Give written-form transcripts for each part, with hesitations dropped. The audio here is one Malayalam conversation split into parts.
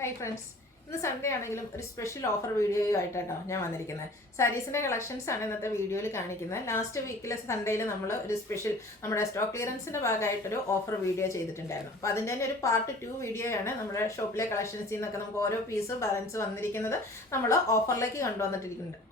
ഹായ് ഫ്രണ്ട്സ്, ഇന്ന് സൺഡേ ആണെങ്കിലും ഒരു സ്പെഷ്യൽ ഓഫർ വീഡിയോയുമായിട്ടാണ് ഞാൻ വന്നിരിക്കുന്നത്. സാരീസിൻ്റെ കളക്ഷൻസ് ആണ് ഇന്നത്തെ വീഡിയോയിൽ കാണിക്കുന്നത്. ലാസ്റ്റ് വീക്കിലെ സൺഡേയിൽ നമ്മൾ ഒരു സ്പെഷ്യൽ നമ്മുടെ സ്റ്റോക്ക് ക്ലിയറൻസിൻ്റെ ഭാഗമായിട്ടൊരു ഓഫർ വീഡിയോ ചെയ്തിട്ടുണ്ടായിരുന്നു. അപ്പോൾ അതിൻ്റെ തന്നെ ഒരു പാർട്ട് 2 വീഡിയോയാണ് നമ്മുടെ ഷോപ്പിലെ കളക്ഷൻസിൽ നിന്നൊക്കെ നമുക്ക് ഓരോ പീസ് ബാലൻസ് വന്നിരിക്കുന്നത് നമ്മൾ ഓഫറിലേക്ക്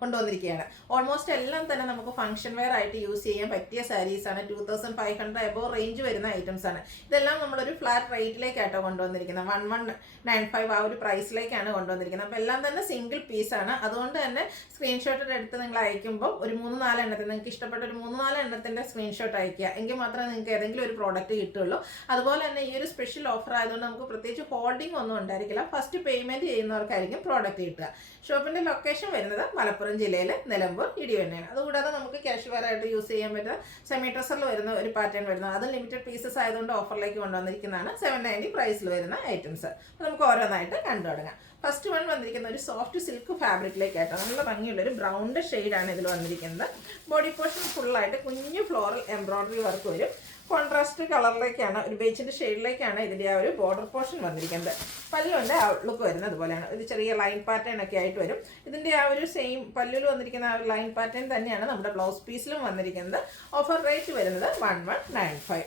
കൊണ്ടുവന്നിരിക്കുകയാണ്. ഓൾമോസ്റ്റ് എല്ലാം തന്നെ നമുക്ക് ഫംഗ്ഷൻ വെയർ ആയിട്ട് യൂസ് ചെയ്യാൻ പറ്റിയ സാരീസാണ്. 2500 എബോവ് റേഞ്ച് വരുന്ന ഐറ്റംസ് ആണ്. ഇതെല്ലാം നമ്മളൊരു ഫ്ലാറ്റ് റേറ്റിലേക്കായിട്ടോ കൊണ്ടുവന്നിരിക്കുന്നത്. 1195 ആ ഒരു പ്രൈസിലേക്കാണ് കൊണ്ടുവന്നിരിക്കുന്നത്. അപ്പോൾ എല്ലാം തന്നെ സിംഗിൾ പീസാണ്. അതുകൊണ്ട് തന്നെ സ്ക്രീൻഷോട്ട് എടുത്ത് നിങ്ങൾ അയക്കുമ്പോൾ ഒരു 3-4 എണ്ണത്തിന് നിങ്ങൾക്ക് ഇഷ്ടപ്പെട്ട ഒരു 3-4 എണ്ണത്തിൻ്റെ സ്ക്രീൻഷോട്ട് അയക്കുക. എങ്കിൽ മാത്രമേ നിങ്ങൾക്ക് ഏതെങ്കിലും ഒരു പ്രോഡക്റ്റ് കിട്ടുള്ളൂ. അതുപോലെ തന്നെ ഈ ഒരു സ്പെഷ്യൽ ഓഫർ ആയതുകൊണ്ട് നമുക്ക് പ്രത്യേകിച്ച് ഹോൾഡിംഗ് ഒന്നും ഉണ്ടായിരിക്കില്ല. ഫസ്റ്റ് പേയ്മെൻറ്റ് ചെയ്യുന്നവർക്കായിരിക്കും പ്രോഡക്റ്റ് കിട്ടുക. ഷോപ്പിൻ്റെ ലൊക്കേഷൻ വരുന്നത് മലപ്പുറം ജില്ലയിലെ നിലമ്പൂർ ഇടിവണ്ണയാണ്. അതുകൂടാതെ നമുക്ക് ക്യാഷ് വെയർ ആയിട്ട് യൂസ് ചെയ്യാൻ പറ്റുന്ന സെമി ട്രസറിൽ വരുന്ന ഒരു പാറ്റേൺ വരുന്നത്, അത് ലിമിറ്റഡ് പീസസ് ആയതുകൊണ്ട് ഓഫറിലേക്ക് കൊണ്ടുവന്നിരിക്കുന്നതാണ്. 790 പ്രൈസിൽ വരുന്ന ഐറ്റംസ്. അപ്പോൾ നമുക്ക് ഓരോന്നായിട്ട് കണ്ടു തുടങ്ങാം. ഫസ്റ്റ് വൺ വന്നിരിക്കുന്ന ഒരു സോഫ്റ്റ് സിൽക്ക് ഫാബ്രിക്കിലേക്കായിട്ടോ നല്ല ഭംഗിയുള്ളൊരു ബ്രൗണ്ട് ഷെയ്ഡാണ് ഇതിൽ വന്നിരിക്കുന്നത്. ബോഡി പോർഷൻ ഫുള്ളായിട്ട് കുഞ്ഞു ഫ്ലോറൽ എംബ്രോയ്ഡറി വർക്ക് വരും. കോൺട്രാസ്റ്റ് കളറിലേക്കാണ്, ഒരു ബേച്ചിൻ്റെ ഷെയ്ഡിലേക്കാണ് ഇതിൻ്റെ ആ ഒരു ബോർഡർ പോർഷൻ വന്നിരിക്കുന്നത്. പല്ലുവിൻ്റെ ഔട്ട്ലുക്ക് വരുന്നത് അതുപോലെയാണ്. ഒരു ചെറിയ ലൈൻ പാറ്റേൺ ഒക്കെ ആയിട്ട് വരും. ഇതിൻ്റെ ആ ഒരു സെയിം പല്ലുവിൽ വന്നിരിക്കുന്ന ആ ഒരു ലൈൻ പാറ്റേൺ തന്നെയാണ് നമ്മുടെ ബ്ലൗസ് പീസിലും വന്നിരിക്കുന്നത്. ഓഫർ റേറ്റ് വരുന്നത് 1195.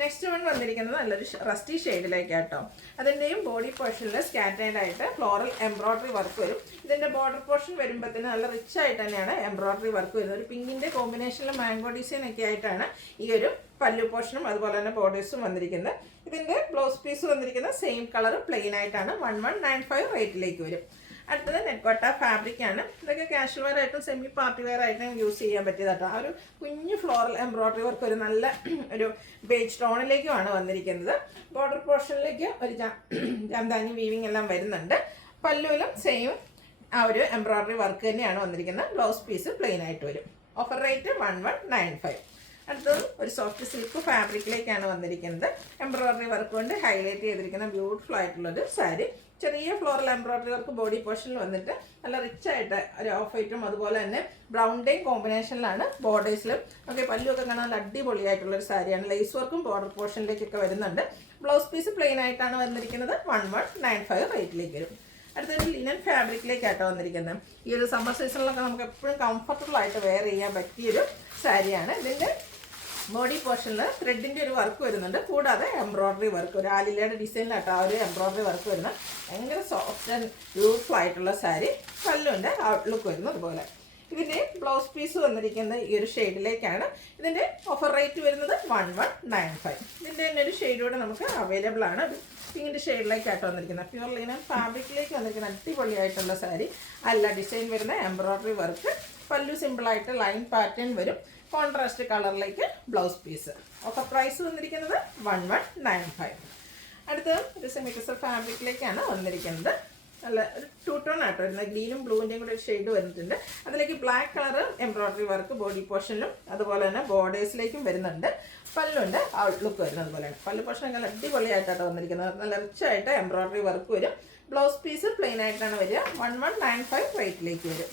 നെക്സ്റ്റ് വൺ വന്നിരിക്കുന്നത് നല്ലൊരു റസ്റ്റി ഷെയ്ഡിലേക്കാട്ടോ. അതിൻ്റെയും ബോഡി പോർഷനിൽ സ്കാറ്റേഡ് ആയിട്ട് ഫ്ലോറൽ എംബ്രോയ്ഡറി വർക്ക് വരും. ഇതിൻ്റെ ബോർഡർ പോർഷൻ വരുമ്പോഴത്തേന് നല്ല റിച്ച് ആയിട്ട് തന്നെയാണ് എംബ്രോയ്ഡറി വർക്ക് വരുന്നത്. ഒരു പിങ്കിൻ്റെ കോമ്പിനേഷനിൽ മാംഗോ ഡിസൈൻ ഒക്കെ ആയിട്ടാണ് ഈ ഒരു പല്ലു പോർഷനും അതുപോലെ തന്നെ ബോർഡേഴ്സും വന്നിരിക്കുന്നത്. ഇതിൻ്റെ ബ്ലൗസ് പീസ് വന്നിരിക്കുന്നത് സെയിം കളർ പ്ലെയിൻ ആയിട്ടാണ്. 1195 റേറ്റിലേക്ക് വരും. അടുത്തത് നെറ്റ്കോട്ട ഫാബ്രിക് ആണ്. ഇതൊക്കെ കാഷ്വൽ വെയർ ആയിട്ടും സെമി പാർട്ടി വെയർ ആയിട്ടും യൂസ് ചെയ്യാൻ പറ്റിയതാട്ടോ. ആ ഒരു കുഞ്ഞു ഫ്ലോറൽ എംബ്രോയ്ഡറി വർക്ക് ഒരു നല്ല ഒരു ബേജ് ടോണിലേക്കുമാണ് വന്നിരിക്കുന്നത്. ബോർഡർ പോർഷനിലേക്ക് ഒരു ജാംദാനി വീവിങ് എല്ലാം വരുന്നുണ്ട്. പല്ലുവിലും സെയിം ആ ഒരു എംബ്രോയ്ഡറി വർക്ക് തന്നെയാണ് വന്നിരിക്കുന്നത്. ബ്ലൗസ് പീസ് പ്ലെയിൻ ആയിട്ട് വരും. Offer rate 1195. അടുത്തത് ഒരു സോഫ്റ്റ് സിൽക്ക് ഫാബ്രിക്കിലേക്കാണ് വന്നിരിക്കുന്നത്. എംബ്രോയ്ഡറി വർക്ക് കൊണ്ട് ഹൈലൈറ്റ് ചെയ്തിരിക്കുന്ന ബ്യൂട്ടിഫുൾ ആയിട്ടുള്ളൊരു സാരി. ചെറിയ ഫ്ലോറൽ എംബ്രോയ്ഡറി വർക്ക് ബോഡി പോർഷനിൽ വന്നിട്ട് നല്ല റിച്ച് ആയിട്ട് ഒരു ഓഫ് വൈറ്റും അതുപോലെ തന്നെ ബ്രൗണിൻ്റെയും കോമ്പിനേഷനിലാണ് ബോർഡേഴ്സിലും ഒക്കെ പല്ലുമൊക്കെ കാണാൻ നല്ല അടിപൊളിയായിട്ടുള്ളൊരു സാരിയാണ്. ലേസ് വർക്കും ബോർഡർ പോർഷനിലേക്കൊക്കെ വരുന്നുണ്ട്. ബ്ലൗസ് പീസ് പ്ലെയിൻ ആയിട്ടാണ് വന്നിരിക്കുന്നത്. 1195 റേറ്റിലേക്ക് വരും. അടുത്തൊരു ലിനൻ ഫാബ്രിക്കിലേക്കാട്ടോ വന്നിരിക്കുന്നത്. ഈ ഒരു സമ്മർ സീസണിലൊക്കെ നമുക്ക് എപ്പോഴും കംഫർട്ടബിൾ ആയിട്ട് വെയർ ചെയ്യാൻ പറ്റിയൊരു സാരിയാണ്. ഇതിൻ്റെ ബോഡി പോർഷനിൽ ത്രെഡിൻ്റെ ഒരു വർക്ക് വരുന്നുണ്ട്. കൂടാതെ എംബ്രോയ്ഡറി വർക്ക്, ഒരു ആലിലയുടെ ഡിസൈനിലാട്ടോ ആ ഒരു എംബ്രോയ്ഡറി വർക്ക് വരുന്നത്. ഭയങ്കര സോഫ്റ്റ് ആൻഡ് ബ്യൂട്ടിഫുൾ ആയിട്ടുള്ള സാരി. പല്ലുവിൻ്റെ ഔട്ട്ലുക്ക് വരുന്നത് അതുപോലെ. ഇതിൻ്റെ ബ്ലൗസ് പീസ് വന്നിരിക്കുന്നത് ഈ ഒരു ഷെയ്ഡിലേക്കാണ്. ഇതിൻ്റെ ഓഫർ റേറ്റ് വരുന്നത് 1195. ഇതിൻ്റെ തന്നെ ഒരു ഷെയ്ഡോടെ നമുക്ക് അവൈലബിൾ ആണ്. പിങ്കിൻ്റെ ഷെയ്ഡിലേക്കായിട്ട് വന്നിരിക്കുന്നത്. പ്യൂർ ലിനൻ ഫാബ്രിക്കിലേക്ക് വന്നിരിക്കുന്ന അടിപൊളിയായിട്ടുള്ള സാരി. അല്ല ഡിസൈൻ വരുന്ന എംബ്രോയ്ഡറി വർക്ക്. പല്ലു സിമ്പിളായിട്ട് ലൈൻ പാറ്റേൺ വരും. കോൺട്രാസ്റ്റ് കളറിലേക്ക് ബ്ലൗസ് പീസ്. ഓഫർ പ്രൈസ് വന്നിരിക്കുന്നത് 1195. അടുത്തത് ഒരു സെമി ടസർ ഫാബ്രിക്കിലേക്കാണ് വന്നിരിക്കുന്നത്. നല്ല ഒരു 2 ടോൺ ആട്ടോ വരുന്നത്. ഗ്രീനും ബ്ലൂവിൻ്റെയും കൂടെ ഒരു ഷെയ്ഡ് വന്നിട്ടുണ്ട്. അതിലേക്ക് black colour embroidery work body പോർഷനിലും അതുപോലെ തന്നെ ബോർഡേഴ്സിലേക്കും വരുന്നുണ്ട്. പല്ലുണ്ട് ഔട്ട്ലുക്ക് വരുന്നത് അതുപോലെയാണ്. പല്ലു പോർഷൻ നല്ല അടിപൊളിയായിട്ടാണ് വന്നിരിക്കുന്നത്. നല്ല റിച്ചായിട്ട് എംബ്രോയ്ഡറി വർക്ക് വരും. ബ്ലൗസ് പീസ് പ്ലെയിൻ ആയിട്ടാണ് വരിക. 1195 റേറ്റിലേക്ക് വരും.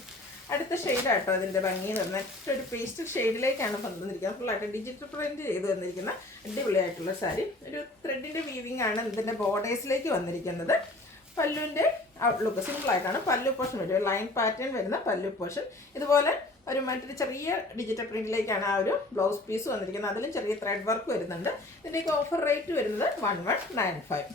അടുത്ത ഷെയ്ഡാട്ടോ അതിൻ്റെ ഭംഗി എന്ന് പറഞ്ഞാൽ നെക്സ്റ്റ് ഒരു പേസ്റ്റൽ ഷെയ്ഡിലേക്കാണ് വന്നിരിക്കുന്നത്. ഫുള്ളായിട്ട് ഡിജിറ്റൽ പ്രിൻറ്റ് ചെയ്ത് വന്നിരിക്കുന്ന അടിപൊളിയായിട്ടുള്ള സാരി. ഒരു ത്രെഡിൻ്റെ വീവിങ് ആണ് ഇതിൻ്റെ ബോർഡേഴ്സിലേക്ക് വന്നിരിക്കുന്നത്. പല്ലുവിൻ്റെ ഔട്ട്ലുക്ക് സിമ്പിളായിട്ടാണ് പല്ലു പോർഷൻ വരും. ലൈൻ പാറ്റേൺ വരുന്ന പല്ലു പോർഷൻ. ഇതുപോലെ ഒരു മറ്റൊരു ചെറിയ ഡിജിറ്റൽ പ്രിൻറ്റിലേക്കാണ് ആ ഒരു ബ്ലൗസ് പീസ് വന്നിരിക്കുന്നത്. അതിലും ചെറിയ ത്രെഡ് വർക്ക് വരുന്നുണ്ട്. ഇതിൻ്റെയൊക്കെ ഓഫർ റേറ്റ് വരുന്നത് 1195.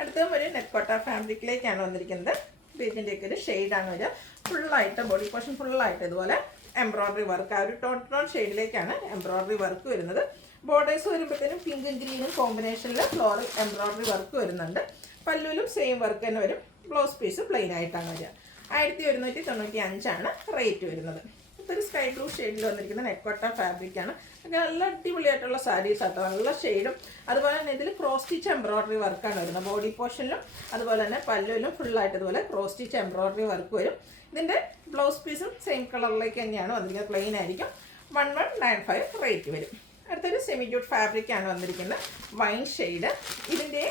അടുത്തതും ഒരു നെറ്റ്കോട്ട ഫാബ്രിക്കിലേക്കാണ് വന്നിരിക്കുന്നത്. ബേജിൻ്റെയൊക്കെ ഒരു ഷെയ്ഡാണ് വരിക. ഫുള്ളായിട്ട് ബോഡി പോർഷൻ ഫുള്ളായിട്ട് ഇതുപോലെ എംബ്രോയ്ഡറി വർക്ക് ആ ഒരു ടോൺ ഷെയ്ഡിലേക്കാണ് എംബ്രോയ്ഡറി വർക്ക് വരുന്നത്. ബോർഡേഴ്സ് വരുമ്പോഴത്തേനും പിങ്കും ഗ്രീനും കോമ്പിനേഷനിൽ ഫ്ലോറൽ എംബ്രോയ്ഡറി വർക്ക് വരുന്നുണ്ട്. പല്ലുവിലും സെയിം വർക്ക് തന്നെ വരും. ബ്ലൗസ് പീസ് പ്ലെയിൻ ആയിട്ടാണ് വരിക. 1195 റേറ്റ് വരുന്നത്. ഇതൊരു സ്കൈ ബ്ലൂ ഷെയ്ഡിൽ വന്നിരിക്കുന്ന നെറ്റ്കോട്ട ഫാബ്രിക്കാണ്. ഒക്കെ നല്ല അടിപൊളിയായിട്ടുള്ള സാരീസ് ആട്ടോ. നല്ല ഷെയ്ഡും അതുപോലെ തന്നെ ഇതിൽ ക്രോസ് സ്റ്റിച്ച് എംബ്രോയ്ഡറി വർക്കാണ് വരുന്നത്. ബോഡി പോർഷനിലും അതുപോലെ തന്നെ പല്ലുവിലും ഫുള്ളായിട്ട് ഇതുപോലെ ക്രോസ് സ്റ്റിച്ച് എംബ്രോയ്ഡറി വർക്ക് വരും. ഇതിൻ്റെ ബ്ലൗസ് പീസും സെയിം കളറിലേക്ക് തന്നെയാണ് വന്നിരിക്കുന്നത്. പ്ലെയിൻ ആയിരിക്കും. 1195 റേറ്റ് വരും. അടുത്തൊരു സെമി ജൂട്ട് ഫാബ്രിക്കാണ് വന്നിരിക്കുന്നത്. Wine shade. ഇതിൻ്റെ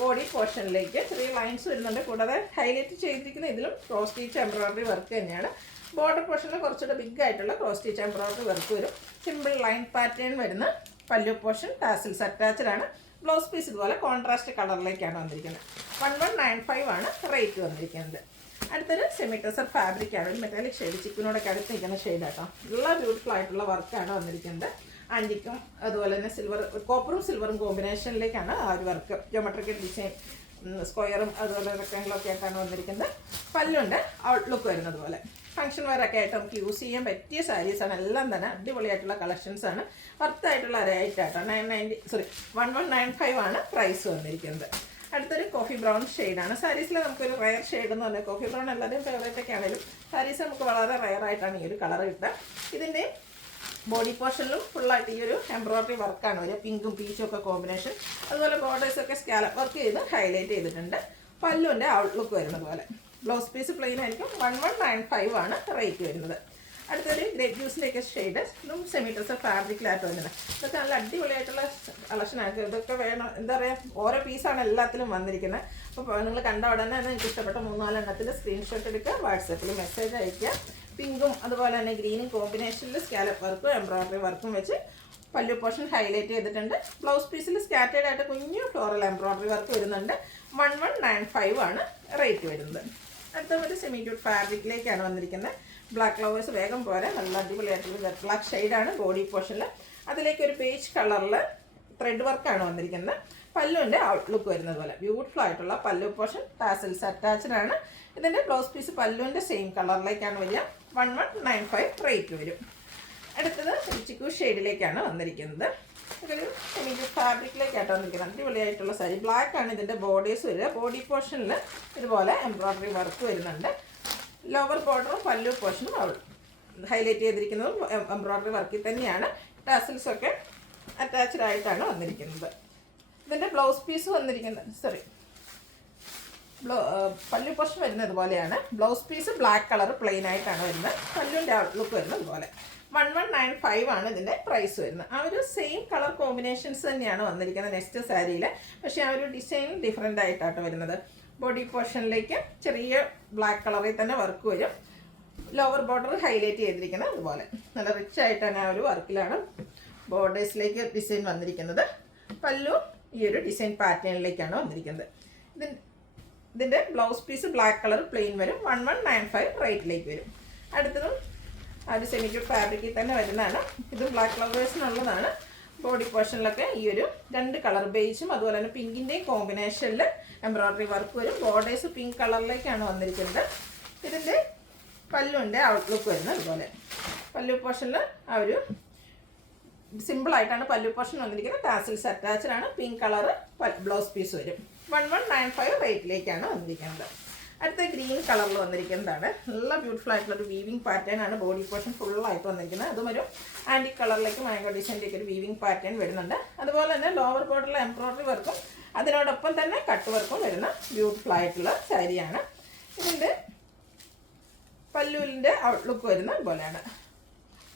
ബോഡി പോർഷനിലേക്ക് ചെറിയ ലൈൻസ് വരുന്നുണ്ട്. കൂടാതെ ഹൈലൈറ്റ് ചെയ്തിരിക്കുന്ന ഇതിലും ക്രോസ് സ്റ്റിച്ച് എംബ്രോയ്ഡറി വർക്ക് തന്നെയാണ്. ബോർഡർ പോർഷനിൽ കുറച്ചുകൂടെ ബിഗ് ആയിട്ടുള്ള ക്രോസ് സ്റ്റിച്ച് എംബ്രോയ്ഡറി വർക്ക് വരും. സിമ്പിൾ ലൈൻ പാറ്റേൺ വരുന്ന പല്ലു പോർഷൻ ടാസിൽസ് അറ്റാച്ച്ഡ് ആണ്. ബ്ലൗസ് പീസ് ഇതുപോലെ കോൺട്രാസ്റ്റ് കളറിലേക്കാണ് വന്നിരിക്കുന്നത്. 1195 ആണ് റേറ്റ് വന്നിരിക്കുന്നത്. അടുത്തൊരു സെമി ടെസർ ഫാബ്രിക്കാണ്, ഒരു മെറ്റാലിക് ഷെയ്ഡ്, ചിക്കിനോടൊക്കെ അടുത്ത് നിൽക്കുന്ന ഷെയ്ഡ് കേട്ടോ. നല്ല ബ്യൂട്ടിഫുൾ ആയിട്ടുള്ള വർക്കാണ് വന്നിരിക്കുന്നത്. ആൻറ്റിക്കും അതുപോലെ തന്നെ സിൽവർ, കോപ്പറും സിൽവറും കോമ്പിനേഷനിലേക്കാണ് ആ ഒരു വർക്ക്. ജോമെട്രിക്കൽ ഡിസൈൻ, സ്ക്വയറും അതുപോലെ റെക്ടാങ്കിളൊക്കെ ആയിട്ടാണ് വന്നിരിക്കുന്നത്. പല്ലുണ്ട് ഔട്ട്ലുക്ക് വരുന്നത് പോലെ. ഫംഗ്ഷൻ വെയറൊക്കെ ആയിട്ട് നമുക്ക് യൂസ് ചെയ്യാൻ പറ്റിയ സാരീസാണ്. എല്ലാം തന്നെ അടിപൊളിയായിട്ടുള്ള കളക്ഷൻസാണ്. വർത്തായിട്ടുള്ള റേറ്റാട്ടോ. 1195 ആണ് പ്രൈസ് വന്നിരിക്കുന്നത്. അടുത്തൊരു കോഫി ബ്രൗൺ ഷെയ്ഡാണ്. സാരീസിൽ നമുക്കൊരു റയർ ഷെയ്ഡ് എന്ന് പറഞ്ഞാൽ കോഫി ബ്രൗൺ എല്ലാവരും ഫേവറേറ്റ് ഒക്കെ ആണെങ്കിലും സാരീസ് നമുക്ക് വളരെ റയർ ആയിട്ടാണ് ഈ ഒരു കളർ കിട്ടുക. ഇതിൻ്റെ ബോഡി പോർഷനിലും ഫുള്ളായിട്ട് ഈ ഒരു എംബ്രോയ്ഡറി വർക്കാണ് വരിക. പിങ്കും പീച്ചും ഒക്കെ കോമ്പിനേഷൻ. അതുപോലെ ബോർഡേഴ്സൊക്കെ സ്കാലപ്പ് വർക്ക് ചെയ്ത് ഹൈലൈറ്റ് ചെയ്തിട്ടുണ്ട്. പല്ലുവിൻ്റെ ഔട്ട്ലുക്ക് വരുന്നത് പോലെ. ബ്ലൗസ് പീസ് പ്ലെയിൻ ആയിരിക്കും. 1195 ആണ് റേറ്റ് വരുന്നത്. അടുത്തൊരു ഗ്രേപ്പ് ജ്യൂസിൻ്റെയൊക്കെ ഷെയ്ഡ്, ഇതും സെമി ടെസർ ഫാബ്രിക്കിലായിട്ട് വരുന്നത്. ഇതൊക്കെ നല്ല അടിപൊളിയായിട്ടുള്ള കളക്ഷനാണ്. ഇതൊക്കെ വേണം, എന്താ പറയുക, ഓരോ പീസാണ് എല്ലാത്തിലും വന്നിരിക്കുന്നത്. അപ്പോൾ നിങ്ങൾ കണ്ട ഉടനെ നിങ്ങൾക്ക് ഇഷ്ടപ്പെട്ട 3-4 എണ്ണത്തിൽ സ്ക്രീൻഷോട്ട് എടുക്കുക, വാട്സാപ്പിൽ മെസ്സേജ് അയയ്ക്കുക. പിങ്കും അതുപോലെ തന്നെ ഗ്രീനും കോമ്പിനേഷനിൽ സ്കാലപ്പ് വർക്കും എംബ്രോയ്ഡറി വർക്കും വെച്ച് പല്ലു പോർഷൻ ഹൈലൈറ്റ് ചെയ്തിട്ടുണ്ട്. ബ്ലൗസ് പീസിൽ സ്കാറ്റേഡ് ആയിട്ട് കുഞ്ഞു ഫ്ലോറൽ എംബ്രോയ്ഡറി വർക്ക് വരുന്നുണ്ട്. 1195 ആണ് റേറ്റ് വരുന്നത്. അടുത്ത ഒരു സെമി ക്യൂട്ട് ഫാബ്രിക്കിലേക്കാണ് വന്നിരിക്കുന്നത്. ബ്ലാക്ക് ഫ്ലവേഴ്സ് വേഗം പോലെ നല്ല അടിപൊളിയായിട്ടുള്ള ജെറ്റ് ബ്ലാക്ക് ഷെയ്ഡാണ് ബോഡി പോർഷനിൽ. അതിലേക്ക് ഒരു പേജ് കളറിൽ ത്രെഡ് വർക്കാണ് വന്നിരിക്കുന്നത്. പല്ലുവിൻ്റെ ഔട്ട്ലുക്ക് വരുന്നത് പോലെ ബ്യൂട്ടിഫുൾ ആയിട്ടുള്ള പല്ലു പോർഷൻ. ടാസൽസ് അറ്റാച്ച്ഡ് ആണ്. ഇതിൻ്റെ ബ്ലൗസ് പീസ് പല്ലുവിൻ്റെ സെയിം കളറിലേക്കാണ് വരിക. 1195 റേറ്റ് വരും. അടുത്തത് ചിക്കു ഷെയ്ഡിലേക്കാണ് വന്നിരിക്കുന്നത്. ഇതൊരു സെമി ഫാബ്രിക്കിലേക്കായിട്ട് വന്നിരിക്കുന്നത്. അടിപൊളിയായിട്ടുള്ള സാരി. ബ്ലാക്ക് ആണ് ഇതിൻ്റെ ബോർഡേഴ്സ് വരിക. ബോഡി പോർഷനിൽ ഇതുപോലെ എംബ്രോയ്ഡറി വർക്ക് വരുന്നുണ്ട്. ലോവർ ബോർഡറും പല്ലു പോർഷനും ഹൈലൈറ്റ് ചെയ്തിരിക്കുന്നതും എംബ്രോയ്ഡറി വർക്കിൽ തന്നെയാണ്. ടാസൽസൊക്കെ അറ്റാച്ച്ഡ് ആയിട്ടാണ് വന്നിരിക്കുന്നത്. ഇതിൻ്റെ ബ്ലൗസ് പീസ് വന്നിരിക്കുന്നത് പല്ലു പോർഷൻ വരുന്നത് പോലെയാണ്. Blouse piece black colour plain ആയിട്ടാണ് വരുന്നത്. പല്ലുവിൻ്റെ ഔട്ട്ലുക്ക് വരുന്നത് പോലെ. 1195 ആണ് ഇതിൻ്റെ പ്രൈസ് വരുന്നത്. ആ ഒരു സെയിം കളർ കോമ്പിനേഷൻസ് തന്നെയാണ് വന്നിരിക്കുന്നത് നെക്സ്റ്റ് സാരിയിൽ. പക്ഷേ ആ ഒരു ഡിസൈൻ ഡിഫറെൻ്റ് ആയിട്ടാണ് വരുന്നത്. ബോഡി പോർഷനിലേക്ക് ചെറിയ ബ്ലാക്ക് കളറിൽ തന്നെ വർക്ക് വരും. ലോവർ ബോർഡർ ഹൈലൈറ്റ് ചെയ്തിരിക്കുന്നത് അതുപോലെ നല്ല റിച്ച് ആയിട്ട് തന്നെ ആ ഒരു വർക്കിലാണ് ബോർഡേഴ്സിലേക്ക് ഡിസൈൻ വന്നിരിക്കുന്നത്. പല്ലു ഈ ഒരു ഡിസൈൻ പാറ്റേണിലേക്കാണ് വന്നിരിക്കുന്നത്. ഇതിൻ്റെ blouse piece black colour plain വരും. 1195 റേറ്റിലേക്ക് വരും. അടുത്തതും ആ ഒരു സെമി ക്യൂട്ട് ഫാബ്രിക്കിൽ തന്നെ വരുന്നതാണ്. ഇതും ബ്ലാക്ക് ഫ്ലവേഴ്സിനുള്ളതാണ്. ബോഡി പോർഷനിലൊക്കെ ഈ ഒരു 2 കളർ ബേജും അതുപോലെ തന്നെ പിങ്കിൻ്റെയും കോമ്പിനേഷനിൽ എംബ്രോയ്ഡറി വർക്ക് വരും. ബോർഡേഴ്സ് പിങ്ക് കളറിലേക്കാണ് വന്നിരിക്കുന്നത്. ഇതിൻ്റെ പല്ലുവിൻ്റെ ഔട്ട്ലുക്ക് വരുന്നത് അതുപോലെ. പല്ലു പോർഷനിൽ ആ ഒരു സിമ്പിളായിട്ടാണ് പല്ലു പോർഷൻ വന്നിരിക്കുന്നത്. ടാസിൽസ് അറ്റാച്ച്ഡ് ആണ്. പിങ്ക് കളർ ബ്ലൗസ് പീസ് വരും. 1195 റേറ്റിലേക്കാണ് വന്നിരിക്കുന്നത്. അടുത്ത ഗ്രീൻ കളറിൽ വന്നിരിക്കുന്നതാണ്. നല്ല ബ്യൂട്ടിഫുൾ ആയിട്ടുള്ളൊരു വീവിങ് പാറ്റേൺ ആണ് ബോഡി പോർഷൻ ഫുള്ളായിട്ട് വന്നിരിക്കുന്നത്. അതും ഒരു ആൻറ്റി കളറിലേക്ക് മാംഗോ ഡിസൈനിലേക്ക് ഒരു വീവിങ് പാറ്റേൺ വരുന്നുണ്ട്. അതുപോലെ തന്നെ ലോവർ ബോർഡറിലെ എംബ്രോയ്ഡറി വർക്കും അതിനോടൊപ്പം തന്നെ കട്ട് വർക്കും വരുന്ന ബ്യൂട്ടിഫുൾ ആയിട്ടുള്ള സാരിയാണ്. ഇതിൻ്റെ പല്ലുവിൻ്റെ ഔട്ട്ലുക്ക് വരുന്ന പോലെയാണ്.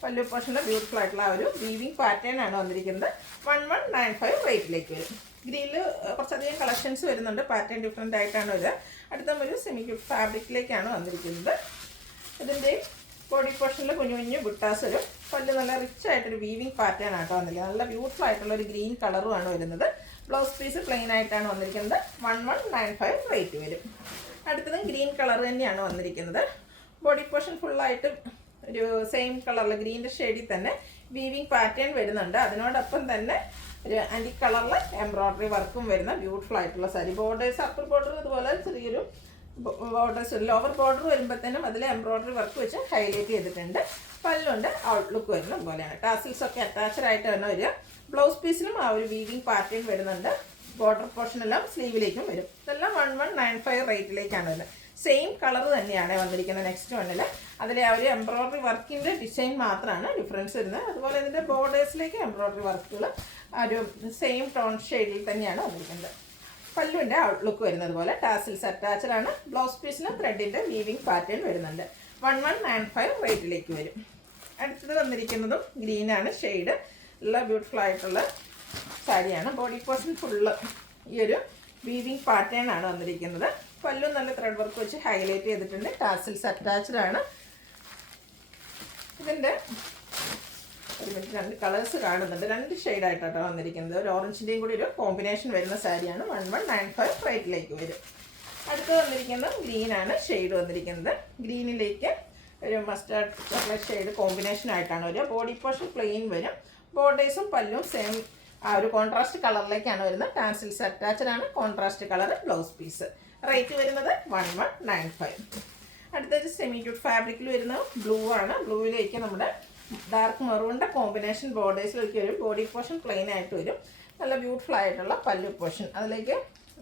പല്ലു പോർഷൻ്റെ ബ്യൂട്ടിഫുൾ ആയിട്ടുള്ള ആ ഒരു വീവിങ് പാറ്റേൺ ആണ് വന്നിരിക്കുന്നത്. 1195 റേറ്റിലേക്ക് വരും. ഗ്രീനിൽ കുറച്ചധികം കളക്ഷൻസ് വരുന്നുണ്ട്. പാറ്റേൺ ഡിഫറെൻ്റ് ആയിട്ടാണ് വരിക. അടുത്ത ഒരു സെമി ക്യൂട്ട് ഫാബ്രിക്കിലേക്കാണ് വന്നിരിക്കുന്നത്. ഇതിൻ്റെ ബോഡി പോർഷനിൽ കുഞ്ഞു കുഞ്ഞു ബുട്ടാസ് വരും. പല്ല് നല്ല റിച്ച് ആയിട്ടൊരു വീവിങ് പാറ്റേൺ ആട്ടോ വന്നില്ല. നല്ല ബ്യൂട്ടിഫുൾ ആയിട്ടുള്ള ഒരു ഗ്രീൻ കളറുമാണ് വരുന്നത്. ബ്ലൗസ് പീസ് പ്ലെയിൻ ആയിട്ടാണ് വന്നിരിക്കുന്നത്. 1195 റേറ്റ് വരും. അടുത്തത് ഗ്രീൻ കളർ തന്നെയാണ് വന്നിരിക്കുന്നത്. ബോഡി പോർഷൻ ഫുള്ളായിട്ട് ഒരു സെയിം കളറിൽ ഗ്രീൻ്റെ ഷെയ്ഡിൽ തന്നെ വീവിങ് പാറ്റേൺ വരുന്നുണ്ട്. അതിനോടൊപ്പം തന്നെ ഒരു ആൻറ്റി കളറിൽ എംബ്രോയ്ഡറി വർക്കും വരുന്ന ബ്യൂട്ടിഫുൾ ആയിട്ടുള്ള സാരി. ബോർഡേഴ്സ് അപ്പർ ബോർഡർ ഇതുപോലെ ചെറിയൊരു ബോർഡേഴ്സ്, ലോവർ ബോർഡർ വരുമ്പോഴത്തേനും അതിൽ എംബ്രോയ്ഡറി വർക്ക് വെച്ച് ഹൈലൈറ്റ് ചെയ്തിട്ടുണ്ട്. പല്ലുണ്ട് ഔട്ട്ലുക്ക് വരുന്ന പോലെയാണ്. ടാസിൽസ് ഒക്കെ അറ്റാച്ച്ഡ് ആയിട്ട് തന്നെ വരിക. ബ്ലൗസ് പീസിലും ആ ഒരു വീവിങ് പാറ്റേൺ വരുന്നുണ്ട്. ബോർഡർ പോർഷനെല്ലാം സ്ലീവിലേക്കും വരും. ഇതെല്ലാം 1195 റേറ്റിലേക്കാണ് വരുന്നത്. സെയിം കളർ തന്നെയാണ് വന്നിരിക്കുന്നത് നെക്സ്റ്റ് വണ്ണിൽ. അതിലെ ആ ഒരു എംബ്രോയ്ഡറി വർക്കിൻ്റെ ഡിസൈൻ മാത്രമാണ് ഡിഫറൻസ് വരുന്നത്. അതുപോലെ ഇതിൻ്റെ ബോർഡേഴ്സിലേക്ക് എംബ്രോയ്ഡറി വർക്കുകൾ ആ ഒരു സെയിം ടോൺ ഷെയ്ഡിൽ തന്നെയാണ് വന്നിരിക്കുന്നത്. പല്ലുവിൻ്റെ ഔട്ട്ലുക്ക് വരുന്നത് പോലെ ടാസിൽസ് അറ്റാച്ച്ഡ് ആണ്. ബ്ലൗസ് പീസിന് ത്രെഡിൻ്റെ വീവിങ് പാറ്റേൺ വരുന്നുണ്ട്. 1195 റേറ്റിലേക്ക് വരും. അടുത്തത് വന്നിരിക്കുന്നതും ഗ്രീനാണ് ഷെയ്ഡ്. നല്ല ബ്യൂട്ടിഫുൾ ആയിട്ടുള്ള സാരിയാണ്. ബോഡി പോർഷൻ ഫുള്ള് ഈ ഒരു വീവിങ് പാറ്റേൺ ആണ് വന്നിരിക്കുന്നത്. പല്ലു നല്ല ത്രെഡ് വർക്ക് വെച്ച് ഹൈലൈറ്റ് ചെയ്തിട്ടുണ്ട്. ടാസിൽസ് അറ്റാച്ച്ഡ് ആണ്. ഇതിൻ്റെ ഒരു മിനിറ്റ്, 2 കളേഴ്സ് കാണുന്നുണ്ട്, 2 ഷെയ്ഡായിട്ടാണ് വന്നിരിക്കുന്നത്. ഒരു ഓറഞ്ചിൻ്റെയും കൂടി ഒരു കോമ്പിനേഷൻ വരുന്ന സാരിയാണ്. 1195 റേറ്റിലേക്ക് വരും. അടുത്ത് വന്നിരിക്കുന്നത് ഗ്രീനാണ് ഷെയ്ഡ് വന്നിരിക്കുന്നത്. ഗ്രീനിലേക്ക് ഒരു മസ്റ്റാർഡ് ചോക്ലേറ്റ് ഷെയ്ഡ് കോമ്പിനേഷൻ ആയിട്ടാണ് വരിക. ബോഡി പോർഷൻ പ്ലെയിൻ വരും. ബോർഡേഴ്സും പല്ലും സെയിം ആ ഒരു കോൺട്രാസ്റ്റ് കളറിലേക്കാണ് വരുന്നത്. ടാൻസിൽസ് അറ്റാച്ച്ഡ് ആണ്. Contrast colour blouse piece. Rate വരുന്നത് 1195. അടുത്തൊരു സെമി ക്യൂട്ട് ഫാബ്രിക്കിൽ വരുന്ന ബ്ലൂ ആണ്. ബ്ലൂവിലേക്ക് നമ്മുടെ ഡാർക്ക് മെറൂണിൻ്റെ കോമ്പിനേഷൻ ബോർഡേഴ്സിലേക്ക് വരും. ബോഡി പോർഷൻ പ്ലെയിൻ ആയിട്ട് വരും. നല്ല ബ്യൂട്ടിഫുൾ ആയിട്ടുള്ള പല്ലു പോർഷൻ, അതിലേക്ക്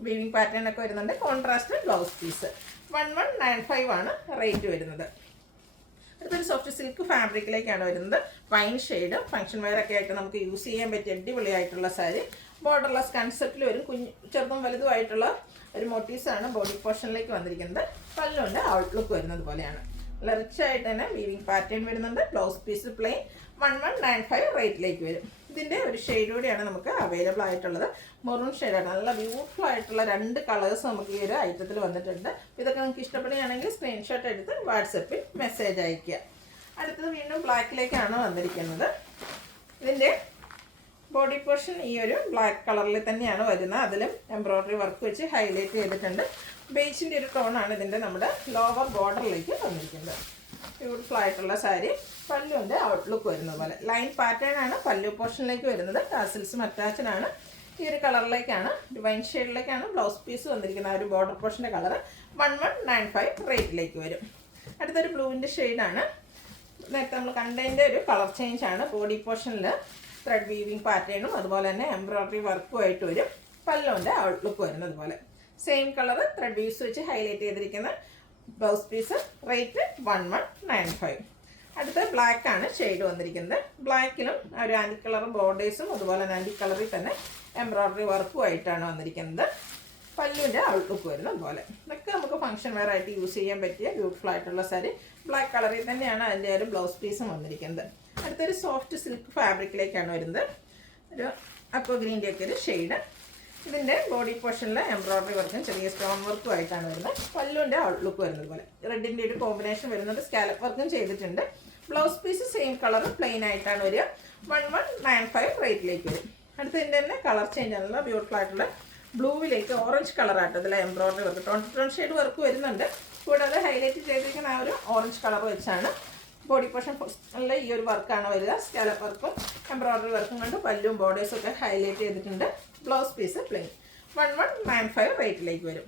വീവിങ് പാറ്റേൺ ഒക്കെ വരുന്നുണ്ട്. Contrast blouse piece. 1195 ആണ് റേറ്റ് വരുന്നത്. അടുത്തൊരു സോഫ്റ്റ് സിൽക്ക് ഫാബ്രിക്കിലേക്കാണ് വരുന്നത്. വൈൻ ഷെയ്ഡ് ഫംഗ്ഷൻ വെയർ ഒക്കെ ആയിട്ട് നമുക്ക് യൂസ് ചെയ്യാൻ പറ്റിയ അടിപൊളിയായിട്ടുള്ള സാരി. ബോർഡർലെസ് കൺസെപ്റ്റിൽ വരും. ചെറുതും വലുതുമായിട്ടുള്ള ഒരു മോട്ടീവ്സാണ് ബോഡി പോർഷനിലേക്ക് വന്നിരിക്കുന്നത്. പല്ലുണ്ട് ഔട്ട്ലുക്ക് വരുന്നത് പോലെയാണ്. നല്ല റിച്ച് ആയിട്ട് തന്നെ വീവിങ് പാറ്റേൺ വരുന്നുണ്ട്. Blouse piece plain. 1195 റേറ്റിലേക്ക് വരും. ഇതിൻ്റെ ഒരു ഷെയ്ഡ് കൂടിയാണ് നമുക്ക് അവൈലബിൾ ആയിട്ടുള്ളത്. മെറൂൺ ഷെയ്ഡാണ്. നല്ല ബ്യൂട്ടിഫുൾ ആയിട്ടുള്ള 2 കളേഴ്സ് നമുക്ക് ഈ ഒരു ഐറ്റത്തിൽ വന്നിട്ടുണ്ട്. ഇതൊക്കെ നിങ്ങൾക്ക് ഇഷ്ടപ്പെടുകയാണെങ്കിൽ സ്ക്രീൻഷോട്ട് എടുത്ത് വാട്സപ്പിൽ മെസ്സേജ് അയയ്ക്കുക. അടുത്തത് വീണ്ടും ബ്ലാക്കിലേക്കാണ് വന്നിരിക്കുന്നത്. ഇതിൻ്റെ ബോഡി പോർഷൻ ഈ ഒരു ബ്ലാക്ക് കളറിൽ തന്നെയാണ് വരുന്നത്. അതിലും എംബ്രോയ്ഡറി വർക്ക് വെച്ച് ഹൈലൈറ്റ് ചെയ്തിട്ടുണ്ട്. ബേസിൻ്റെ ഒരു ടോണാണ് ഇതിൻ്റെ നമ്മുടെ ലോവർ ബോർഡറിലേക്ക് വന്നിരിക്കുന്നത്. ബ്യൂട്ടിഫുൾ ആയിട്ടുള്ള സാരി. പല്ലുവിൻ്റെ ഔട്ട്ലുക്ക് വരുന്നത് പോലെ ലൈൻ പാറ്റേൺ ആണ് പല്ലു പോർഷനിലേക്ക് വരുന്നത്. ടാസിൽസും അറ്റാച്ച്ഡ് ആണ്. ഈ ഒരു കളറിലേക്കാണ്, വൈൻ ഷെയ്ഡിലേക്കാണ് ബ്ലൗസ് പീസ് വന്നിരിക്കുന്നത്. ആ ഒരു ബോർഡർ പോർഷൻ്റെ കളർ. 1195 റേറ്റിലേക്ക് വരും. അടുത്തൊരു ബ്ലൂവിൻ്റെ ഷെയ്ഡാണ്. നേരത്തെ നമ്മൾ കണ്ടതിൻ്റെ ഒരു കളർ ചേഞ്ച് ആണ്. ബോഡി പോർഷനിൽ ത്രെഡ് വീവിങ് പാറ്റേണും അതുപോലെ തന്നെ എംബ്രോയ്ഡറി വർക്കും ആയിട്ട് വരും. പല്ലുവിൻ്റെ ഔട്ട്ലുക്ക് വരുന്നത് പോലെ സെയിം കളർ ത്രെഡ് വീവ്സ് വെച്ച് ഹൈലൈറ്റ് ചെയ്തിരിക്കുന്ന ബ്ലൗസ് പീസ്. റേറ്റ് 1195. അടുത്ത ബ്ലാക്ക് ആണ് ഷെയ്ഡ് വന്നിരിക്കുന്നത്. ബ്ലാക്കിലും ഒരു ആൻറ്റി കളർ ബോർഡേഴ്സും അതുപോലെ തന്നെ ആൻറ്റി കളറിൽ തന്നെ എംബ്രോയ്ഡറി വർക്കും ആയിട്ടാണ് വന്നിരിക്കുന്നത്. പല്ലുവിൻ്റെ ഔട്ട്ലുക്ക് വരുന്നത് പോലെ. ഇതൊക്കെ നമുക്ക് ഫംഗ്ഷൻ വെയർ ആയിട്ട് യൂസ് ചെയ്യാൻ പറ്റിയ ബ്യൂട്ടിഫുൾ ആയിട്ടുള്ള സാരി. ബ്ലാക്ക് കളറിൽ തന്നെയാണ് അതിൻ്റെ ഒരു ബ്ലൗസ് പീസും വന്നിരിക്കുന്നത്. അടുത്തൊരു സോഫ്റ്റ് സിൽക്ക് ഫാബ്രിക്കിലേക്കാണ് വരുന്നത്. ഒരു അക്വ ഗ്രീൻ്റെ ഒക്കെ ഒരു ഷെയ്ഡ്. ഇതിൻ്റെ ബോഡി പോർഷനിൽ എംബ്രോയ്ഡറി വർക്കും ചെറിയ സ്റ്റോൺ വർക്കും ആയിട്ടാണ് വരുന്നത്. പല്ലുവിൻ്റെ ഔട്ട്ലുക്ക് വരുന്നത് പോലെ റെഡിൻ്റെ ഒരു കോമ്പിനേഷൻ വരുന്നത്. സ്കാലപ്പ് വർക്കും ചെയ്തിട്ടുണ്ട്. Blouse piece same colour plain ആയിട്ടാണ് വരിക. 1195 റേറ്റിലേക്ക് വരും. അടുത്തതിൻ്റെ തന്നെ കളർ ചേഞ്ച് ആണല്ലോ. ബ്യൂട്ടിഫുൾ ആയിട്ടുള്ള ബ്ലൂവിലേക്ക് ഓറഞ്ച് കളറായിട്ട് അതിൽ എംബ്രോയ്ഡറി വർക്ക് 22 ഷെയ്ഡ് വർക്ക് വരുന്നുണ്ട്. കൂടാതെ ഹൈലൈറ്റ് ചെയ്തിരിക്കുന്ന ആ ഒരു ഓറഞ്ച് കളർ വെച്ചാണ് ബോഡി പോർഷൻ നല്ല ഈ ഒരു വർക്കാണ് വരിക. സ്കാലപ്പ് വർക്കും എംബ്രോയ്ഡറി വർക്കും കൊണ്ട് പല്ലും ബോർഡേഴ്സും ഒക്കെ ഹൈലൈറ്റ് ചെയ്തിട്ടുണ്ട്. Blouse piece plain. 1195 റേറ്റിലേക്ക് വരും.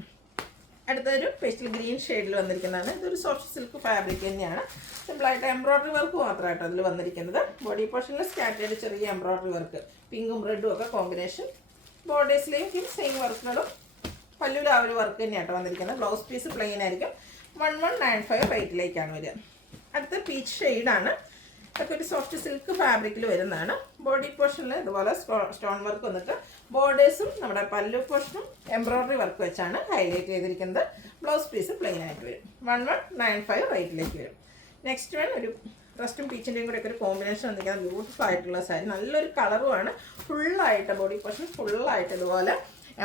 അടുത്തൊരു പേസ്റ്റൽ ഗ്രീൻ ഷെയ്ഡിൽ വന്നിരിക്കുന്നതാണ്. ഇതൊരു സോഫ്റ്റ് സിൽക്ക് ഫാബ്രിക് തന്നെയാണ്. സിമ്പിളായിട്ട് എംബ്രോയ്ഡറി വർക്ക് മാത്രമായിട്ട് അതിൽ വന്നിരിക്കുന്നത്. ബോഡി പോർഷനിൽ സ്കാറ്റേഡ് ചെറിയ എംബ്രോയ്ഡറി വർക്ക്, പിങ്കും റെഡും ഒക്കെ കോമ്പിനേഷൻ. ബോർഡേഴ്സിലേക്കും സെയിം വർക്കുകളും പല്ലുവിൽ ആ ഒരു വർക്ക് തന്നെയായിട്ട് വന്നിരിക്കുന്നത്. ബ്ലൗസ് പീസ് പ്ലെയിൻ ആയിരിക്കും. 1195 റേറ്റിലേക്കാണ് വരിക. അടുത്ത പീച്ച് ഷെയ്ഡാണ്. അതൊക്കെ ഒരു സോഫ്റ്റ് സിൽക്ക് ഫാബ്രിക്കിൽ വരുന്നതാണ്. ബോഡി പോർഷനിൽ ഇതുപോലെ സ്റ്റോൺ വർക്ക് വന്നിട്ട് ബോർഡേഴ്സും നമ്മുടെ പല്ലു പോർഷനും എംബ്രോയ്ഡറി വർക്ക് വെച്ചാണ് ഹൈലൈറ്റ് ചെയ്തിരിക്കുന്നത്. ബ്ലൗസ് പീസ് പ്ലെയിൻ ആയിട്ട് വരും. 1195 റേറ്റിലേക്ക് വരും. നെക്സ്റ്റ് വൺ ഒരു റസ്റ്റും പീച്ചിൻ്റെയും കൂടെ ഒക്കെ ഒരു കോമ്പിനേഷൻ വന്നിരിക്കുന്നത്. ബ്യൂട്ടിഫുൾ ആയിട്ടുള്ള സാരി. നല്ലൊരു കളറുമാണ്. ഫുള്ളായിട്ട് ബോഡി പോർഷൻ ഫുള്ളായിട്ട് ഇതുപോലെ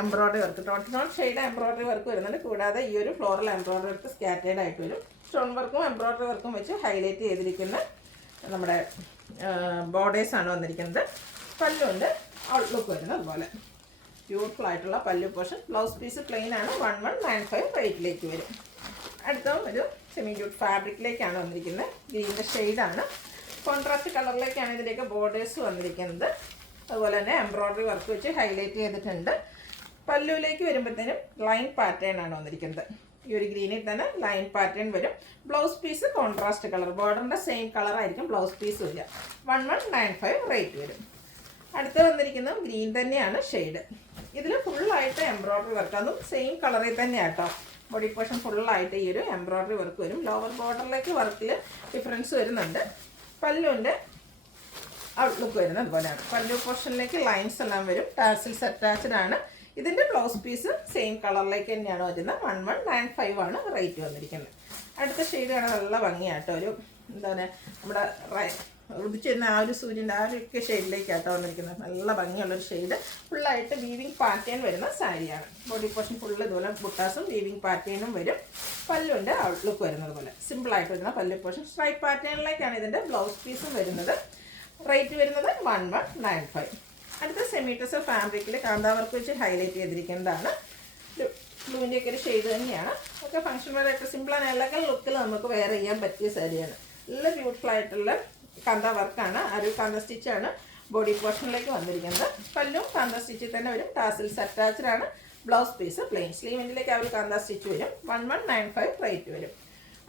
embroidery work 21 shade embroidery work വരുന്നുണ്ട്. കൂടാതെ ഈ ഒരു ഫ്ലോറൽ എംബ്രോയ്ഡറി വർക്ക് സ്കാറ്റേഡ് ആയിട്ട് വരും. സ്റ്റോൺ വർക്കും എംബ്രോയ്ഡറി വർക്കും വെച്ച് ഹൈലൈറ്റ് ചെയ്തിരിക്കുന്ന നമ്മുടെ ബോർഡേഴ്സാണ് വന്നിരിക്കുന്നത്. പല്ലുണ്ട് ഔട്ട്ലുക്ക് വരുന്നത് അതുപോലെ ബ്യൂട്ടിഫുൾ ആയിട്ടുള്ള പല്ലു പോർഷൻ. ബ്ലൗസ് പീസ് പ്ലെയിൻ ആണ്. 1195 റേറ്റിലേക്ക് വരും. അടുത്ത ഒരു സെമി ക്യൂട്ട് ഫാബ്രിക്കിലേക്കാണ് വന്നിരിക്കുന്നത്. ഗ്രീൻ്റെ ഷെയ്ഡാണ്. കോൺട്രാസ്റ്റ് കളറിലേക്കാണ് ഇതിൻ്റെയൊക്കെ ബോർഡേഴ്സ് വന്നിരിക്കുന്നത്. അതുപോലെ തന്നെ എംബ്രോയ്ഡറി വർക്ക് വെച്ച് ഹൈലൈറ്റ് ചെയ്തിട്ടുണ്ട്. പല്ലുവിലേക്ക് വരുമ്പോഴത്തേനും ലൈൻ പാറ്റേൺ ആണ് വന്നിരിക്കുന്നത്. ഈ ഒരു ഗ്രീനിൽ തന്നെ ലൈൻ പാറ്റേൺ വരും. ബ്ലൗസ് പീസ് കോൺട്രാസ്റ്റ് കളർ, ബോർഡറിൻ്റെ സെയിം കളറായിരിക്കും ബ്ലൗസ് പീസ് വരിക. 1195 റേറ്റ് വരും. അടുത്ത് വന്നിരിക്കുന്നത് ഗ്രീൻ തന്നെയാണ് ഷെയ്ഡ്. ഇതിൽ ഫുള്ളായിട്ട് എംബ്രോയ്ഡറി വർക്ക്, അതും സെയിം കളറിൽ തന്നെയാണ് കേട്ടോ. ബോഡി പോർഷൻ ഫുള്ളായിട്ട് ഈ ഒരു എംബ്രോയ്ഡറി വർക്ക് വരും. ലോവർ ബോർഡറിലേക്ക് വർക്കിൽ ഡിഫറൻസ് വരുന്നുണ്ട്. പല്ലുവിൻ്റെ ഔട്ട്ലുക്ക് വരുന്നത് അതുപോലെയാണ്. പല്ലു പോർഷനിലേക്ക് ലൈൻസ് എല്ലാം വരും. ടാസിൽസ് അറ്റാച്ച്ഡ് ആണ്. ഇതിൻ്റെ ബ്ലൗസ് പീസ് സെയിം കളറിലേക്ക് തന്നെയാണ് വരുന്നത്. 1195 ആണ് റേറ്റ് വന്നിരിക്കുന്നത്. അടുത്ത ഷെയ്ഡാണ് നല്ല ഭംഗിയാട്ടോ. ഒരു എന്താ പറയുക, നമ്മുടെ ഉദിച്ചിരുന്ന ആ ഒരു സൂര്യൻ്റെ ആ ഒരു ഷെയ്ഡിലേക്കാട്ടോ വന്നിരിക്കുന്നത്. നല്ല ഭംഗിയുള്ളൊരു ഷെയ്ഡ്. ഫുള്ളായിട്ട് വീവിങ് പാറ്റേൺ വരുന്ന സാരിയാണ്. ബോഡി പോർഷൻ ഫുള്ള് ഇതുപോലെ ബുട്ടാസും വീവിങ് പാറ്റേണും വരും. പല്ലുവിൻ്റെ ഔട്ട്ലുക്ക് വരുന്നത് പോലെ സിമ്പിളായിട്ട് വരുന്ന പല്ലു പോർഷൻ. സ്ട്രൈപ്പ് പാറ്റേണിലേക്കാണ് ഇതിൻ്റെ ബ്ലൗസ് പീസും വരുന്നത്. റേറ്റ് വരുന്നത് 1195. അടുത്ത സെമീറ്റസ് ഫാബ്രിക്കിൽ കാന്താ വർക്ക് വെച്ച് ഹൈലൈറ്റ് ചെയ്തിരിക്കുന്നതാണ്. ബ്ലൂവിൻ്റെ ഒക്കെ ഒരു ഷെയ്ഡ് തന്നെയാണ്. ഒക്കെ ഫംഗ്ഷൻ വെയറായിട്ട് സിമ്പിൾ ആൻഡ് എലഗൻ ലുക്കിൽ നമുക്ക് വെയർ ചെയ്യാൻ പറ്റിയ സാരിയാണ്. നല്ല ബ്യൂട്ടിഫുൾ ആയിട്ടുള്ള കാന്താ വർക്കാണ്. ഒരു കാന്താ സ്റ്റിച്ചാണ് ബോഡി പോർഷനിലേക്ക് വന്നിരിക്കുന്നത്. പല്ലും കാന്താ സ്റ്റിച്ചിൽ തന്നെ വരും. ടാസിൽസ് അറ്റാച്ച്ഡ് ആണ്. Blouse piece plain. സ്ലീവിൻ്റിലേക്ക് ആ ഒരു കാന്താ സ്റ്റിച്ച് വരും. 1195 റേറ്റ് വരും.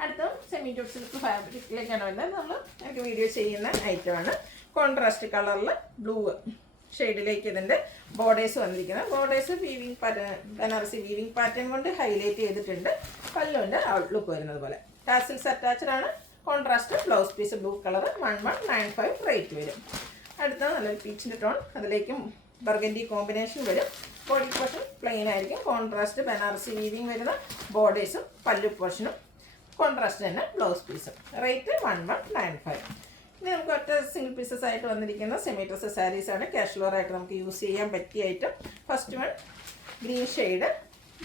അടുത്ത സെമി ഡ്യൂട്ട് സിൽക്ക് ഫാബ്രിക്കിലേക്കാണ് വരുന്നത്. എനിക്ക് വീഡിയോ ചെയ്യുന്ന ഐറ്റമാണ്. കോൺട്രാസ്റ്റ് കളറിൽ ബ്ലൂ ഷെയ്ഡിലേക്ക് ഇതിൻ്റെ ബോർഡേഴ്സ് വന്നിരിക്കുന്നത്. Borders weaving pattern, Banarasi weaving pattern കൊണ്ട് ഹൈലൈറ്റ് ചെയ്തിട്ടുണ്ട്. പല്ലുവിൻ്റെ ഔട്ട്ലുക്ക് വരുന്നത് പോലെ. ടാസിൽസ് അറ്റാച്ച്ഡ് ആണ്. Contrast blouse piece blue colour. 1195 rate വരും. അടുത്ത നല്ലൊരു പീച്ചിൻ്റെ ടോൺ, അതിലേക്കും ബർഗൻഡി കോമ്പിനേഷൻ വരും. ബോഡി പോർഷൻ പ്ലെയിൻ ആയിരിക്കും. കോൺട്രാസ്റ്റ് ബനാറസി വീവിങ് വരുന്ന ബോർഡേഴ്സും പല്ലു പോർഷനും കോൺട്രാസ്റ്റ് തന്നെ ബ്ലൗസ് പീസും. റേറ്റ് 1195. ഇനി നമുക്ക് ഒറ്റ സിംഗിൾ പീസസ് ആയിട്ട് വന്നിരിക്കുന്ന സെമി ഡ്രസ് സാരീസാണ്. കാഷ്വൽ ആയിട്ട് നമുക്ക് യൂസ് ചെയ്യാൻ പറ്റിയ item. First one green shade.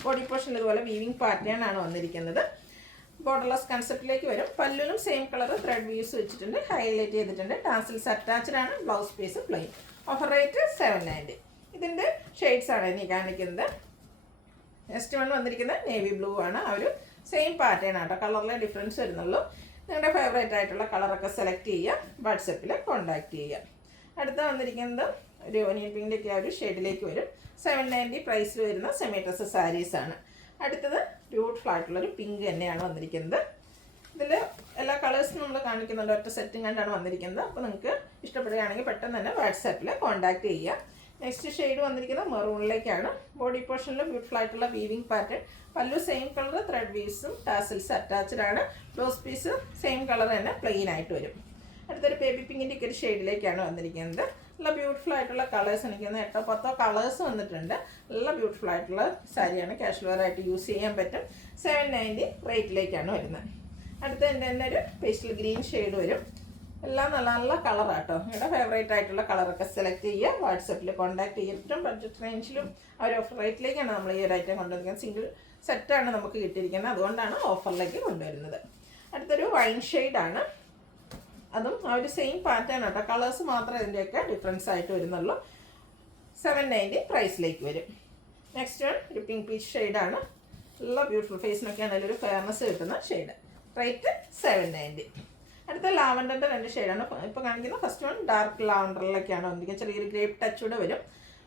Body portion ഇതുപോലെ വീവിങ് പാറ്റേൺ ആണ് വന്നിരിക്കുന്നത്. ബോർഡർലെസ് കൺസെപ്റ്റിലേക്ക് വരും. പല്ലുവിനും സെയിം കളർ ത്രെഡ് വ്യൂസ് വെച്ചിട്ടുണ്ട്. ഹൈലൈറ്റ് ചെയ്തിട്ടുണ്ട്. ടാസിൽസ് അറ്റാച്ച്ഡ് ആണ്. Blouse piece plain. Offer rate 790. ഇതിൻ്റെ ഷെയ്ഡ്സ് ആണ് ഇനി കാണിക്കുന്നത്. നെക്സ്റ്റ് വൺ വന്നിരിക്കുന്നത് നേവി ബ്ലൂ ആണ്. ആ ഒരു സെയിം പാറ്റേൺ ആട്ടോ. കളറിലെ ഡിഫറൻസ് വരുന്നുള്ളൂ. നിങ്ങളുടെ ഫേവറേറ്റ് ആയിട്ടുള്ള കളറൊക്കെ സെലക്ട് ചെയ്യുക. വാട്സപ്പിൽ കോൺടാക്റ്റ് ചെയ്യുക. അടുത്ത വന്നിരിക്കുന്നത് ഒരു ഒനിയൻ പിങ്കിൻ്റെ ആ ഒരു ഷെയ്ഡിലേക്ക് വരും. 790 പ്രൈസിൽ വരുന്ന സെമി ഡ്രസ് സാരീസാണ്. അടുത്തത് ബ്യൂട്ടിഫുൾ ആയിട്ടുള്ളൊരു പിങ്ക് തന്നെയാണ് വന്നിരിക്കുന്നത്. ഇതിൽ എല്ലാ കളേഴ്സും നമ്മൾ കാണിക്കുന്നുണ്ട്. ഒറ്റ സെറ്റും കണ്ടാണ് വന്നിരിക്കുന്നത്. അപ്പോൾ നിങ്ങൾക്ക് ഇഷ്ടപ്പെടുകയാണെങ്കിൽ പെട്ടെന്ന് തന്നെ വാട്സാപ്പിൽ കോൺടാക്റ്റ് ചെയ്യുക. നെക്സ്റ്റ് ഷെയ്ഡ് വന്നിരിക്കുന്നത് മെറൂണിലേക്കാണ്. ബോഡി പോർഷനിൽ ബ്യൂട്ടിഫുൾ ആയിട്ടുള്ള weaving pattern. Pallu same colour thread വീവ്സും ടാസിൽസ് അറ്റാച്ച്ഡ് ആണ്. ബ്ലൗസ് പീസ് സെയിം കളർ തന്നെ പ്ലെയിൻ ആയിട്ട് വരും. അടുത്തൊരു ബേബി പിങ്കിൻ്റെ ഒക്കെ ഒരു ഷെയ്ഡിലേക്കാണ് വന്നിരിക്കുന്നത്. നല്ല ബ്യൂട്ടിഫുൾ ആയിട്ടുള്ള കളേഴ്സ് എനിക്ക് 8-10 കളേഴ്സ് വന്നിട്ടുണ്ട്. നല്ല ബ്യൂട്ടിഫുൾ ആയിട്ടുള്ള സാരിയാണ്. കാഷ്വൽ ആയിട്ട് യൂസ് ചെയ്യാൻ പറ്റും. 790 റേറ്റിലേക്കാണ് വരുന്നത്. അടുത്ത എൻ്റെ തന്നെ ഒരു പേസ്റ്റൽ ഗ്രീൻ ഷെയ്ഡ് വരും. എല്ലാം നല്ല നല്ല കളറാട്ടോ. നിങ്ങളുടെ ഫേവറേറ്റ് ആയിട്ടുള്ള കളറൊക്കെ സെലക്ട് ചെയ്യുക. വാട്സപ്പിൽ കോൺടാക്ട് ചെയ്യുക. ഏറ്റവും ബഡ്ജറ്റ് റേഞ്ചിലും ആ ഒരു ഓഫർ റേറ്റിലേക്കാണ് നമ്മൾ ഈ ഒരു ഐറ്റം കൊണ്ടുവന്നിരിക്കുന്നത്. സിംഗിൾ സെറ്റാണ് നമുക്ക് കിട്ടിയിരിക്കുന്നത്. അതുകൊണ്ടാണ് ഓഫറിലേക്ക് കൊണ്ടുവരുന്നത്. അടുത്തൊരു വൈൻ ഷെയ്ഡാണ്. അതും ആ ഒരു സെയിം പാറ്റേൺ ആട്ടോ. കളേഴ്സ് മാത്രമേ ഇതിൻ്റെയൊക്കെ ഡിഫറൻസ് ആയിട്ട് വരുന്നുള്ളൂ. 790 പ്രൈസിലേക്ക് വരും. നെക്സ്റ്റ് വൺ ഒരു പിങ്ക് പീച്ച് ഷെയ്ഡാണ്. നല്ല ബ്യൂട്ടിഫുൾ ഫേസിനൊക്കെ ആണെങ്കിലും ഒരു ഫെയർനെസ് കിട്ടുന്ന ഷെയ്ഡ്. റേറ്റ് 790. അടുത്ത ലാവൻഡറിൻ്റെ 2 ഷെയ്ഡാണ് ഇപ്പോൾ കാണിക്കുന്നത്. ഫസ്റ്റ് വൺ ഡാർക്ക് ലാവൻഡറിലേക്കാണ് വന്നിരിക്കുന്നത്. ചെറിയൊരു ഗ്രേപ്പ് ടച്ചൂടെ വരും.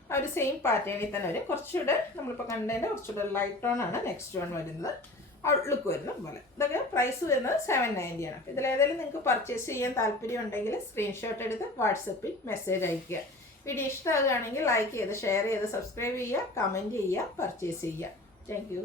ആ ഒരു സെയിം പാറ്റേണിൽ തന്നെ വരും. കുറച്ചുകൂടെ നമ്മളിപ്പോൾ കണ്ടതിൻ്റെ കുറച്ചുകൂടെ ലൈറ്റ് ടോൺ ആണ് നെക്സ്റ്റ് വൺ വരുന്നത്. ഔട്ട്ലുക്ക് വരുന്നത് പോലെ. ഇതൊക്കെ പ്രൈസ് വരുന്നത് 790 ആണ്. അപ്പോൾ ഇതിലേതെങ്കിലും നിങ്ങൾക്ക് പർച്ചേസ് ചെയ്യാൻ താല്പര്യം ഉണ്ടെങ്കിൽ സ്ക്രീൻഷോട്ട് എടുത്ത് വാട്സപ്പിൽ മെസ്സേജ് അയയ്ക്കുക. വീഡിയോ ഇഷ്ടമാകുകയാണെങ്കിൽ ലൈക്ക് ചെയ്ത് ഷെയർ ചെയ്ത് സബ്സ്ക്രൈബ് ചെയ്യുക, കമൻറ്റ് ചെയ്യുക, പർച്ചേസ് ചെയ്യുക. Thank you.